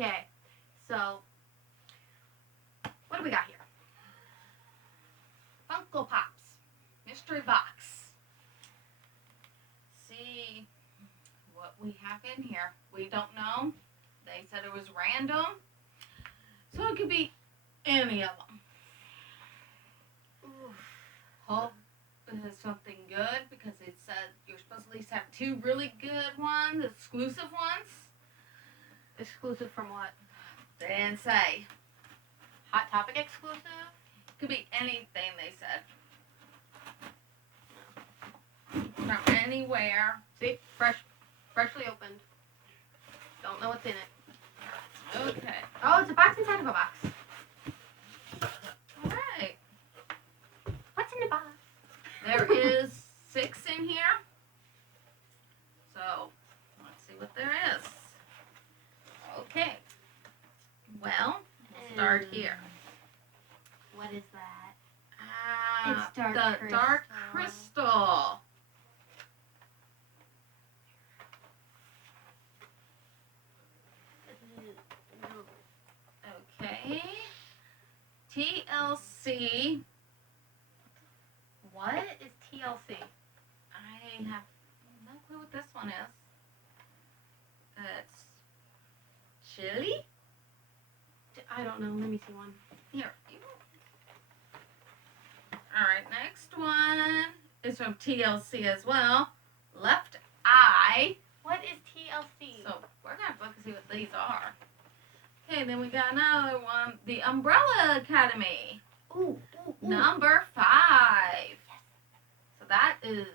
Okay, so what do we got here? Funko Pops mystery box. See what we have in here. We don't know. They said it was random, so it could be any of them. Hope it is something good because it said you're supposed to at least have 2 really good ones, exclusive ones. Exclusive from what? They didn't say. Hot Topic exclusive? Could be anything, they said. From anywhere. See? Freshly opened. Don't know what's in it. Okay. Oh, it's a box inside of a box. Alright. What's in the box? There is 6 in here. So, let's see what there is. Okay. Well, we'll start here. What is that? It's dark the crystal. dark crystal. Okay. TLC. What is TLC? I have no clue what this one is. It's chili? I don't know. Let me see one. Here. Alright, next one is from TLC as well. Left Eye. What is TLC? So we're going to look and see what these are. Okay, then we got another one. The Umbrella Academy. Ooh. Number 5. Yes. So that is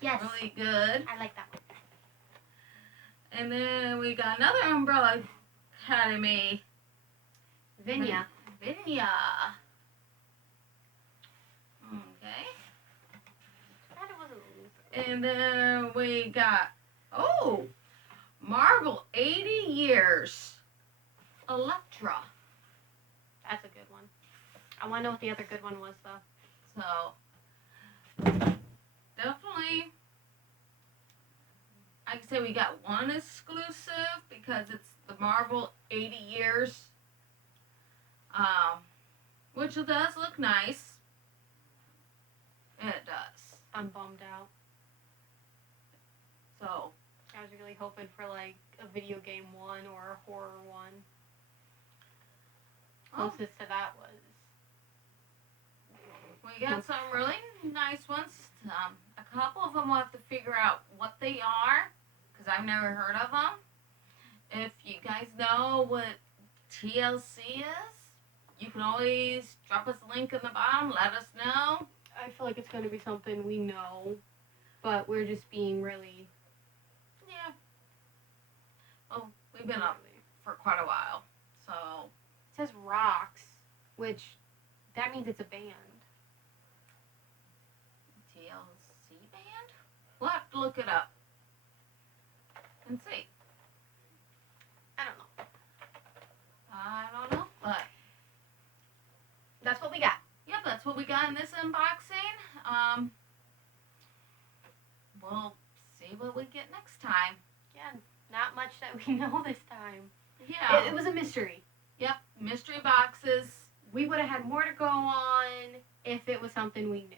Yes. really good. I like that one. And then we got another Umbrella Academy. Vinya. Vinya. Okay. Glad it wasn't. And then we got, Marvel 80 Years. Elektra. That's a good one. I want to know what the other good one was, though. So, definitely, I can say we got one exclusive because it's the Marvel 80 Years. Which does look nice. It does. I'm bummed out. So, I was really hoping for, like, a video game one or a horror one. Closest to that was... we got some really nice ones. A couple of them we'll have to figure out what they are, because I've never heard of them. If you guys know what TLC is, you can always drop us a link in the bottom, let us know. I feel like it's going to be something we know, but we're just being really... Yeah. Well, we've been up for quite a while, so... It says Rocks, which, that means it's a band. TLC band? We'll have to look it up and see. I don't know, but That's what we got. yep, that's what we got in this unboxing. We'll see what we get next time. Yeah, not much that we know this time. Yeah. It was a mystery. Yep, mystery boxes. We would have had more to go on if it was something we knew.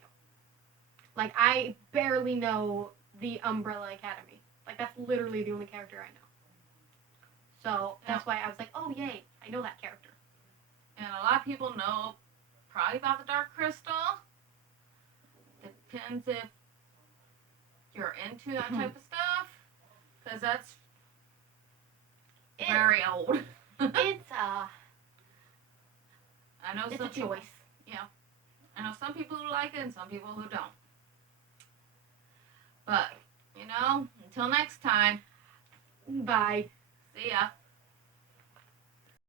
Like, I barely know the Umbrella Academy. Like, that's literally the only character I know. So, that's why I was like, oh, yay, I know that character. And a lot of people know probably about the Dark Crystal. Depends if you're into that type of stuff. Because that's very old. It's I know it's some a people, choice. I know some people who like it and some people who don't. But, until next time. Bye. See ya.